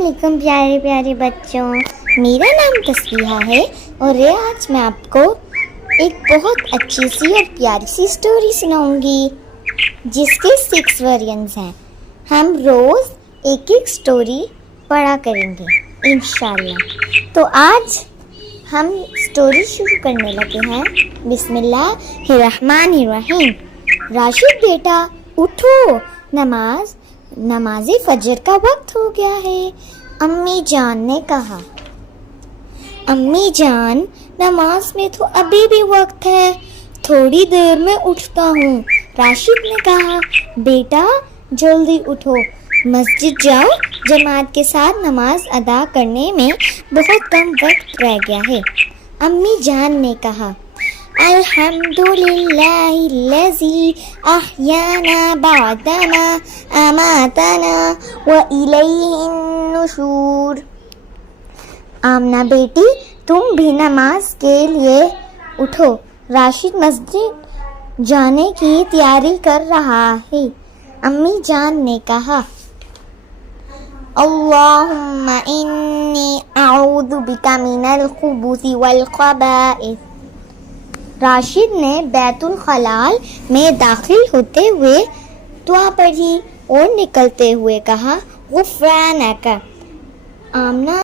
علیکم پیارے پیارے بچوں، میرا نام تسبیحہ ہے اور آج میں آپ کو ایک بہت اچھی سی اور پیاری سی سٹوری سناؤں گی جس کے 6 ورژنز ہیں۔ ہم روز ایک ایک سٹوری پڑھا کریں گے انشاءاللہ۔ تو آج ہم سٹوری شروع کرنے لگے ہیں۔ بسم اللہ الرحمن الرحیم۔ راشد بیٹا اٹھو، نماز فجر کا وقت ہو گیا ہے، امی جان نے کہا۔ امی جان، نماز میں تو ابھی بھی وقت ہے، تھوڑی دیر میں اٹھتا ہوں۔ راشد نے کہا، بیٹا جلدی اٹھو، مسجد جاؤ، جماعت کے ساتھ نماز ادا کرنے میں بہت کم وقت رہ گیا ہے۔ امی جان نے کہا، الحمدللہ الذی احیانا بعدما اماتنا والیہ النشور۔ آمنہ بیٹی تم بھی نماز کے لیے اٹھو، راشد مسجد جانے کی تیاری کر رہا ہے۔ امی جان نے کہا، اللہم انی اعوذ بک من الخبث والخبائث۔ راشد نے بیت الخلاء میں داخل ہوتے ہوئے دعا پڑھی اور نکلتے ہوئے کہا، غفرانک۔ آمنہ